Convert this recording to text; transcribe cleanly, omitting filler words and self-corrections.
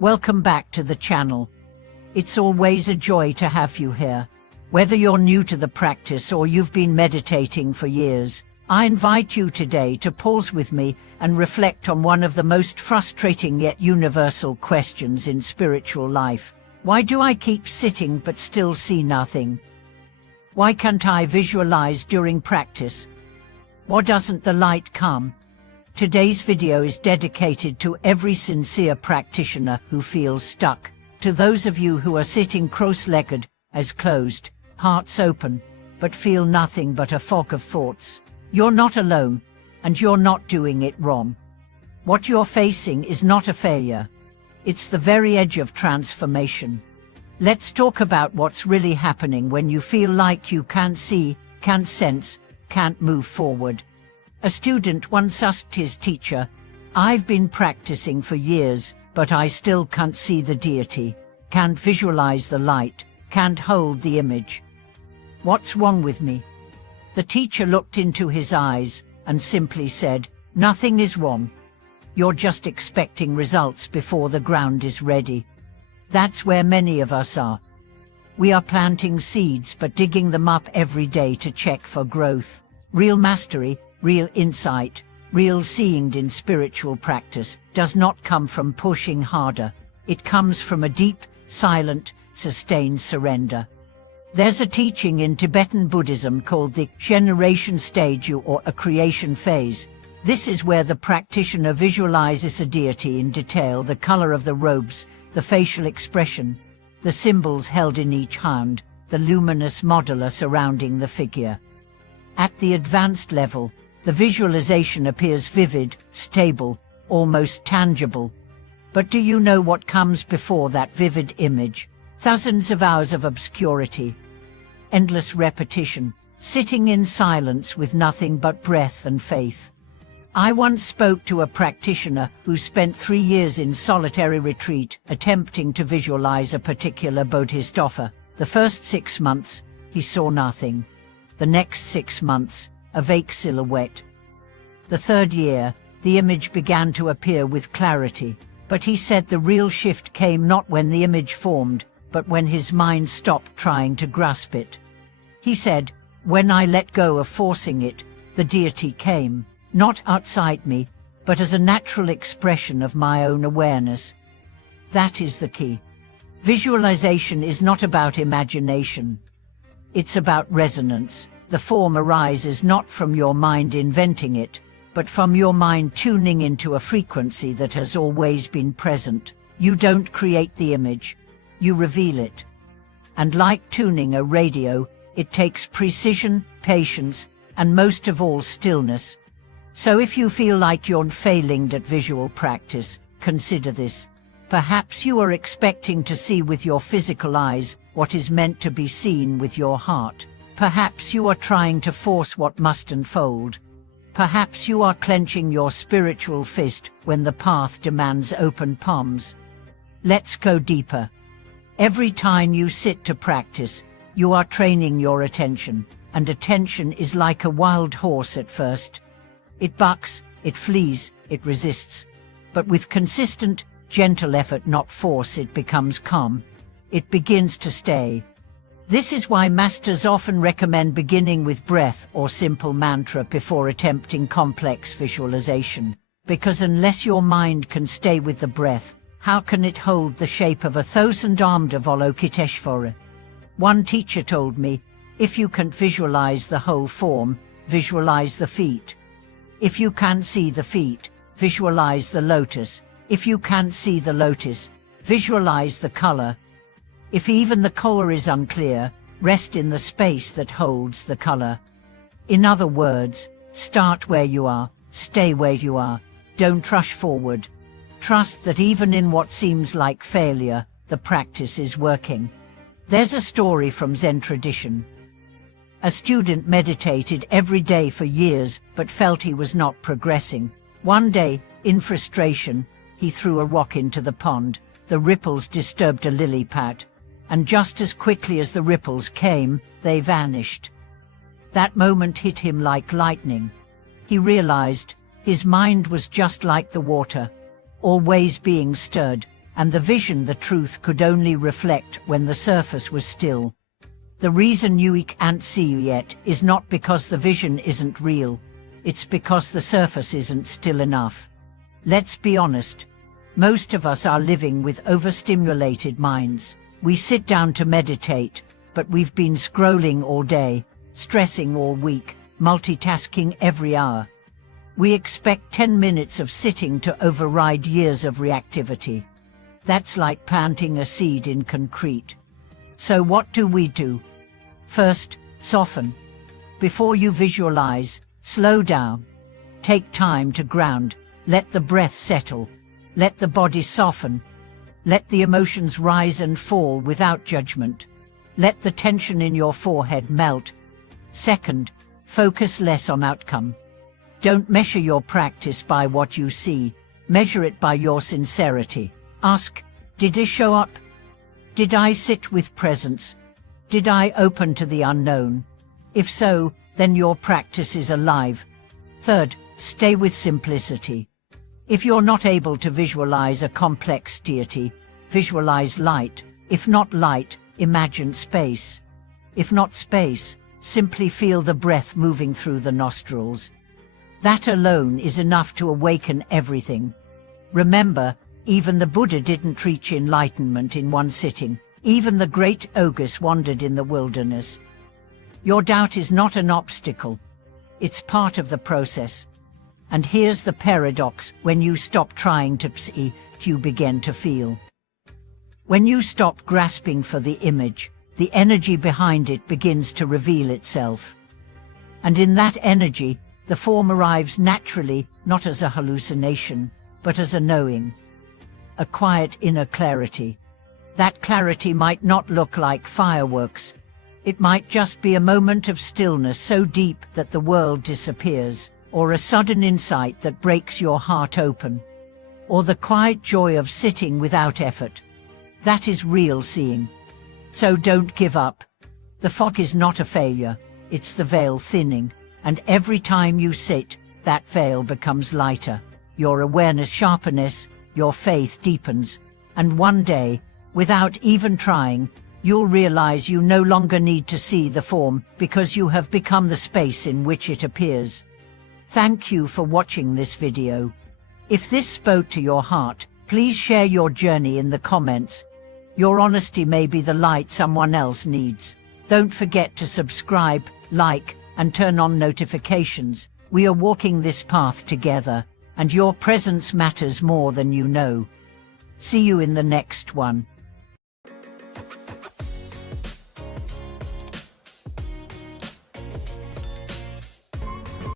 Welcome back to the channel. It's always a joy to have you here. Whether you're new to the practice or you've been meditating for years, I invite you today to pause with me and reflect on one of the most frustrating yet universal questions in spiritual life. Why do I keep sitting but still see nothing? Why can't I visualize during practice? Why doesn't the light come? Today's video is dedicated to every sincere practitioner who feels stuck, to those of you who are sitting cross-legged, eyes closed, hearts open, but feel nothing but a fog of thoughts. You're not alone, and you're not doing it wrong. What you're facing is not a failure. It's the very edge of transformation. Let's talk about what's really happening when you feel like you can't see, can't sense, can't move forward. A student once asked his teacher, "I've been practicing for years, but I still can't see the deity, can't visualize the light, can't hold the image. What's wrong with me?" The teacher looked into his eyes and simply said, "Nothing is wrong. You're just expecting results before the ground is ready." That's where many of us are. We are planting seeds but digging them up every day to check for growth. Real mastery, real insight, real seeing in spiritual practice does not come from pushing harder. It comes from a deep, silent, sustained surrender. There's a teaching in Tibetan Buddhism called the generation stage or a creation phase. This is where the practitioner visualizes a deity in detail: the color of the robes, the facial expression, the symbols held in each hand, the luminous mandala surrounding the figure. At the advanced level, the visualization appears vivid, stable, almost tangible. But do you know what comes before that vivid image? Thousands of hours of obscurity, endless repetition, sitting in silence with nothing but breath and faith. I once spoke to a practitioner who spent 3 years in solitary retreat attempting to visualize a particular bodhisattva. The first 6 months, he saw nothing. The next 6 months, a vague silhouette. The third year, the image began to appear with clarity, but he said the real shift came not when the image formed, but when his mind stopped trying to grasp it. He said, "When I let go of forcing it, the deity came, not outside me, but as a natural expression of my own awareness." That is the key. Visualization is not about imagination. It's about resonance. The form arises not from your mind inventing it, but from your mind tuning into a frequency that has always been present. You don't create the image, you reveal it. And like tuning a radio, it takes precision, patience, and most of all stillness. So if you feel like you're failing at visual practice, consider this. Perhaps you are expecting to see with your physical eyes what is meant to be seen with your heart. Perhaps you are trying to force what must unfold. Perhaps you are clenching your spiritual fist when the path demands open palms. Let's go deeper. Every time you sit to practice, you are training your attention, and attention is like a wild horse at first. It bucks, it flees, it resists. But with consistent, gentle effort, not force, it becomes calm. It begins to stay. This is why masters often recommend beginning with breath or simple mantra before attempting complex visualization. Because unless your mind can stay with the breath, how can it hold the shape of a thousand-armed Avalokiteshvara? One teacher told me, if you can't visualize the whole form, visualize the feet. If you can't see the feet, visualize the lotus. If you can't see the lotus, visualize the color. If even the color is unclear, rest in the space that holds the color. In other words, start where you are, stay where you are, don't rush forward. Trust that even in what seems like failure, the practice is working. There's a story from Zen tradition. A student meditated every day for years but felt he was not progressing. One day, in frustration, he threw a rock into the pond. The ripples disturbed a lily pad, and just as quickly as the ripples came, they vanished. That moment hit him like lightning. He realized his mind was just like the water, always being stirred, and the vision the truth could only reflect when the surface was still. The reason you can't see you yet is not because the vision isn't real, it's because the surface isn't still enough. Let's be honest. Most of us are living with overstimulated minds. We sit down to meditate, but we've been scrolling all day, stressing all week, multitasking every hour. We expect 10 minutes of sitting to override years of reactivity. That's like planting a seed in concrete. So what do? First, soften. Before you visualize, slow down. Take time to ground. Let the breath settle. Let the body soften. Let the emotions rise and fall without judgment. Let the tension in your forehead melt. Second, focus less on outcome. Don't measure your practice by what you see. Measure it by your sincerity. Ask, did it show up? Did I sit with presence? Did I open to the unknown? If so, then your practice is alive. Third, stay with simplicity. If you're not able to visualize a complex deity, visualize light. If not light, imagine space. If not space, simply feel the breath moving through the nostrils. That alone is enough to awaken everything. Remember, even the Buddha didn't reach enlightenment in one sitting. Even the great Ogus wandered in the wilderness. Your doubt is not an obstacle. It's part of the process. And here's the paradox: when you stop trying to see, you begin to feel. When you stop grasping for the image, the energy behind it begins to reveal itself. And in that energy, the form arrives naturally, not as a hallucination, but as a knowing. A quiet inner clarity. That clarity might not look like fireworks. It might just be a moment of stillness so deep that the world disappears, or a sudden insight that breaks your heart open, or the quiet joy of sitting without effort. That is real seeing. So don't give up. The fog is not a failure, it's the veil thinning, and every time you sit, that veil becomes lighter. Your awareness sharpens, your faith deepens, and one day, without even trying, you'll realize you no longer need to see the form because you have become the space in which it appears. Thank you for watching this video. If this spoke to your heart, please share your journey in the comments. Your honesty may be the light someone else needs. Don't forget to subscribe, like, and turn on notifications. We are walking this path together, and your presence matters more than you know. See you in the next one.